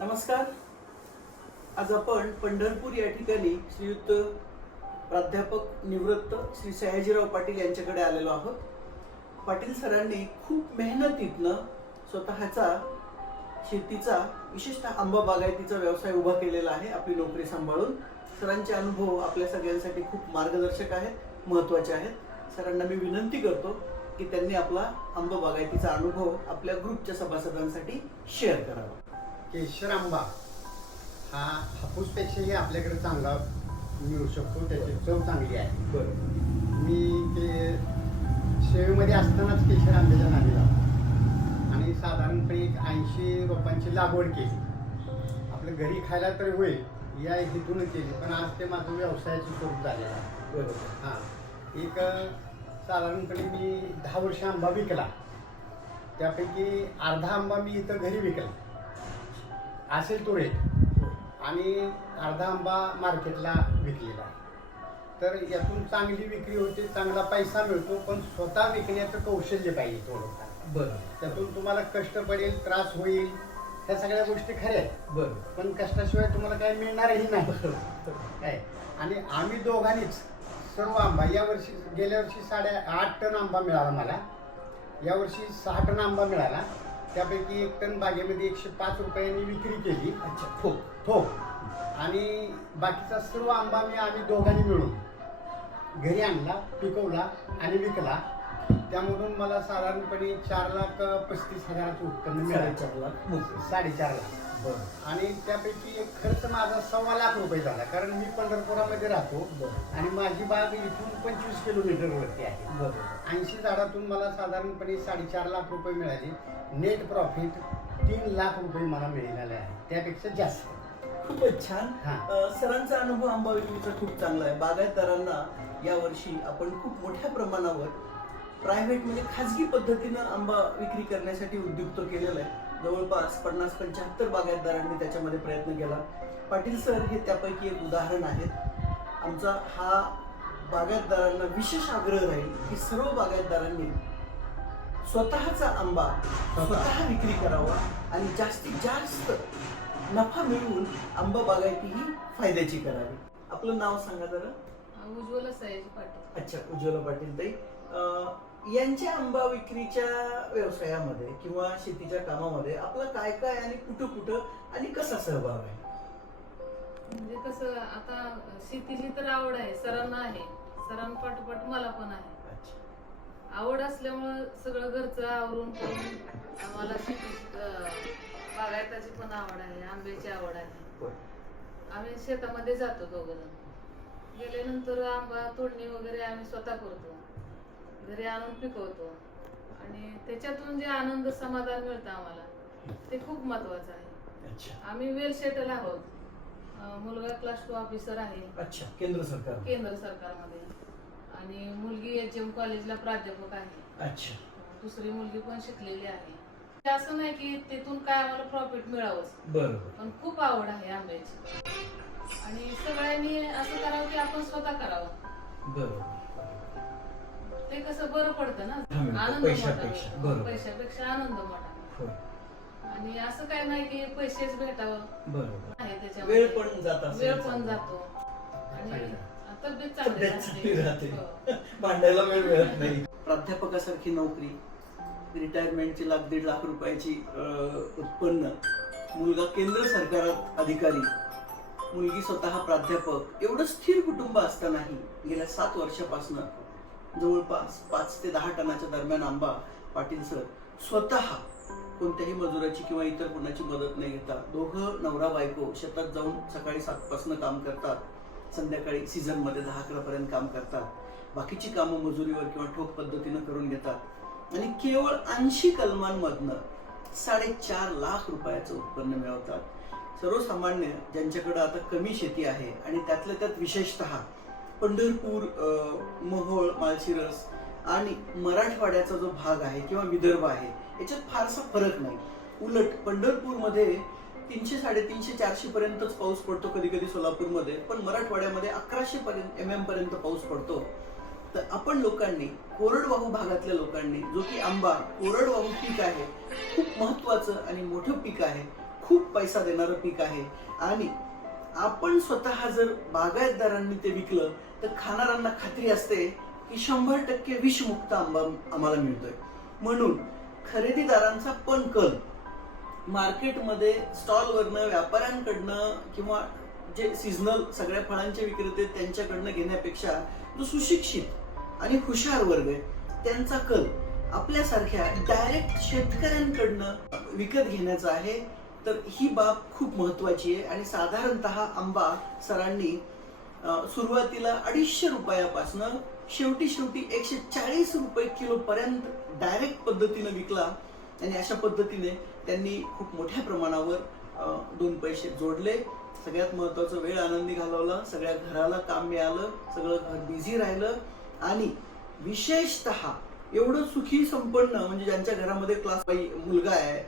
नमस्कार. आज आपण पंढरपूर या ठिकाणी श्रीयुक्त प्राध्यापक निवृत्त श्री सयाजीराव पाटील यांच्याकडे आलेलो आहोत. पाटील सरांनी खूप मेहनतीतनं स्वतःचा शेतीचा विशेषतः आंबा बागायतीचा व्यवसाय उभा केलेला आहे आपली नोकरी सांभाळून. सरांचे अनुभव आपल्या सगळ्यांसाठी खूप मार्गदर्शक आहेत महत्त्वाचे आहेत. सरांना मी विनंती करतो की त्यांनी आपला आंबा बागायतीचा अनुभव आपल्या ग्रुपच्या सभासदांसाठी शेअर करावा. केशर आंबा हा हापूसपेक्षाही आपल्याकडे चांगला मिळू शकतो त्याची चव चांगली आहे. बरं. मी ते शेवीमध्ये असतानाच केशर आंब्याच्या लावतो. आणि साधारणपणे एक ऐंशी रोपांची लागवड केली. आपलं घरी खायला तरी होईल या हेतून केली पण आज ते माझं व्यवसायाचं स्वरूप झालेलं आहे. बरोबर. हां. एक साधारणपणे मी दहा वर्ष आंबा विकला. त्यापैकी अर्धा आंबा मी इथं घरी विकला. असेल तो रेट आणि अर्धा आंबा मार्केटला विकलेला आहे. तर यातून चांगली विक्री होते चांगला पैसा मिळतो पण स्वतः विकण्याचं कौशल्य पाहिजे थोडंफार. बरं. त्यातून तुम्हाला कष्ट पडेल त्रास होईल ह्या सगळ्या गोष्टी खऱ्या आहेत. बरं. पण कष्टाशिवाय तुम्हाला काय मिळणारही नाही. काय? आणि आम्ही दोघांनीच सर्व आंबा या वर्षी गेल्या वर्षी साडे आठ टन आंबा मिळाला मला. यावर्षी सहा टन आंबा मिळाला. त्यापैकी एक टन बागेमध्ये एकशे पाच रुपयांनी विक्री केली. अच्छा हो ठोक आणि बाकीचा सर्व आंबा मी आम्ही दोघांनी मिळून घरी आणला पिकवला आणि विकला. त्यामधून मला साधारणपणे चार लाख पस्तीस हजाराचं उत्पन्न मिळालं. साडेचार लाख. साडेचार लाख. आणि त्यापैकी एक खर्च माझा सव्वा लाख रुपये झाला कारण मी पंढरपुरामध्ये राहतो आणि माझी बाग इथून पंचवीस किलोमीटरवरती आहे. ऐंशी झाडातून मला साधारणपणे साडेचार लाख रुपये मिळाले. नेट प्रॉफिट तीन लाख रुपये मला मिळालेले आहे. त्यापेक्षा जास्त. खूपच छान. हा. सरांचा अनुभव आंबा विक्रीचा खूप चांगला आहे. बागायतदारांना यावर्षी आपण खूप मोठ्या प्रमाणावर प्रायव्हेट म्हणजे खाजगी पद्धतीनं आंबा विक्री करण्यासाठी उद्युक्त केलेलं आहे. जवळपास पन्नास पंच्याहत्तर बागायतदारांनी त्याच्यामध्ये प्रयत्न केला. पाटील सर हे त्यापैकी एक उदाहरण आहेत. आमचा हा बागायतदारांना विशेष आग्रह राहील की सर्व बागायतदारांनी स्वतःचा आंबा स्वतः विक्री करावा आणि जास्तीत जास्त नफा मिळवून आंबा बागायती ही फायद्याची करावी. आपलं नाव सांगा जरा. उज्ज्वला पाटील. अच्छा उज्ज्वला पाटील ताई. यांच्या आंबा विक्रीच्या व्यवसायामध्ये किंवा शेतीच्या कामामध्ये आपला काय काय आणि कुठं कुठं आणि कसा सहभाग आहे? म्हणजे कसं आता शेतीची तर आवड आहे सरांना आहे. सरांपाठोपाठ मला पण आहे. अच्छा. आवड असल्यामुळं सगळं घरचं आवरून करून आम्हाला शेती अं, बागायताची पण आवड आहे आंब्याची आवड आहे. आम्ही शेतामध्ये जातो दोघं गेल्यानंतर आंबा तोडणी वगैरे आम्ही स्वतः करतो. घरी आणून पिकवतो आणि त्याच्यातून जे आनंद समाधान मिळतं आम्हाला ते खूप महत्वाचं आहे. अच्छा. आम्ही वेल सेटल आहोत. मुलगा क्लास टू ऑफिसर आहे. अच्छा केंद्र सरकार. केंद्र सरकारमध्ये. आणि मुलगी एच एम कॉलेजला प्राध्यापक आहे. अच्छा. दुसरी मुलगी पण शिकलेली आहे. ते असं नाही की तिथून काय आम्हाला प्रॉफिट मिळावंच. बरोबर. पण खूप आवड आहे आंब्याची. आणि सगळ्यांनी असं करावं की आपण स्वतः करावं. बरोबर. ते कसं बरं पडतं ना. आनंद मोठा पैशापेक्षा. बरोबर. पैशापेक्षा आनंद मोठा होय. आणि असं काय नाही की पैसेच भेटावं बरोबर आहे त्याच्यामध्ये वेळ पण जात असेल वेळ पण जातो आणि तब्येत चांगली तब्येत चांगली राहते. राहते हो. भांडायला वेळ मिळत नाही प्राध्यापकासारखी नोकरी रिटायरमेंटची लाख दीड लाख रुपयाची अं, उत्पन्न मुलगा केंद्र सरकारात अधिकारी मुलगी स्वतः प्राध्यापक एवढं स्थिर कुटुंब असतानाही गेल्या सात वर्षापासून जवळपास पाच ते दहा टनाच्या दरम्यान आंबा पाटील सर स्वतः कोणत्याही मजुराची किंवा इतर कोणाची मदत न घेता दोघं नवरा बायको शेतात जाऊन सकाळी सातपासून काम करतात. संध्याकाळी सीझनमध्ये दहा अकरापर्यंत काम करतात. बाकीची कामं मजुरीवर किंवा ठोक पद्धतीनं करून घेतात. आणि केवळ ऐंशी कलमांमधनं साडेचार लाख रुपयाचं उत्पन्न मिळवतात. सर्वसामान्य ज्यांच्याकडं आता कमी शेती आहे आणि त्यातल्या त्यात विशेषतः पंढरपूर महळ मोहोळ आणि मराठवाड्याचा जो भाग आहे किंवा विदर्भ आहे याच्यात फारसा फरक नाही. उलट पंढरपूरमध्ये तीनशे साडेतीनशे चारशे पर्यंतच पाऊस पडतो कधी कधी सोलापूरमध्ये पण मराठवाड्यामध्ये अकराशे पर्यंत एम एम पर्यंत पाऊस पडतो. तर आपण लोकांनी कोरडवाहू भागातल्या लोकांनी जो की आंबा कोरडवाहू पीक आहे खूप महत्वाचं आणि मोठं पीक आहे खूप पैसा देणारं पीक आहे आणि आपण स्वतः जर बागायतदारांनी ते विकलं तर खाणाऱ्यांना खात्री असते की शंभर टक्के विषमुक्त आंबा आम्हाला मिळतोय. म्हणून खरेदीदारांचा पण कल मार्केटमध्ये स्टॉलवरनं व्यापाऱ्यांकडनं किंवा जे सीझनल सगळ्या फळांचे विक्रेते त्यांच्याकडनं घेण्यापेक्षा जो सुशिक्षित आणि हुशार वर्ग आहे त्यांचा कल आपल्यासारख्या डायरेक्ट शेतकऱ्यांकडनं विकत घेण्याचा आहे. तर ही बाब खूप महत्वाची आहे आणि साधारणतः आंबा सरांनी सुरुवातीला अडीचशे रुपयापासनं शेवटी शेवटी एकशे चाळीस रुपये किलो पर्यंत डायरेक्ट पद्धतीने विकला आणि अशा पद्धतीने त्यांनी खूप मोठ्या प्रमाणावर दोन पैसे जोडले. सगळ्यात महत्वाचं वेळ आनंदी घालवला सगळ्या घराला काम मिळालं सगळं घर बिझी राहिलं आणि विशेषतः एवढं सुखी संपन्न म्हणजे ज्यांच्या घरामध्ये क्लास मुलगा आहे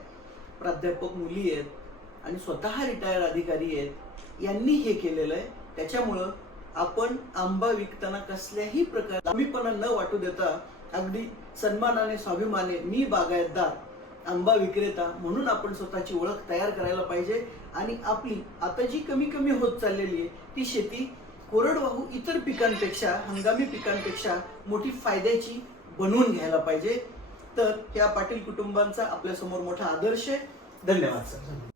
प्राध्यापक मुली आहेत आणि स्वतः रिटायर अधिकारी आहेत यांनी हे केलेलं आहे. त्याच्यामुळं आपण आंबा विकताना कसल्याही प्रकार कमीपणा न वाटू देता अगदी सन्मानाने स्वाभिमाने मी बागायतदार आंबा विक्रेता म्हणून आपण स्वतःची ओळख तयार करायला पाहिजे. आणि आपली आता जी कमी कमी होत चाललेली आहे ती शेती कोरडवाहू इतर पिकांपेक्षा हंगामी पिकांपेक्षा मोठी फायद्याची बनवून घ्यायला पाहिजे. तर या पाटील कुटुंबांचा आपल्यासमोर मोठा आदर्श आहे. धन्यवाद सर.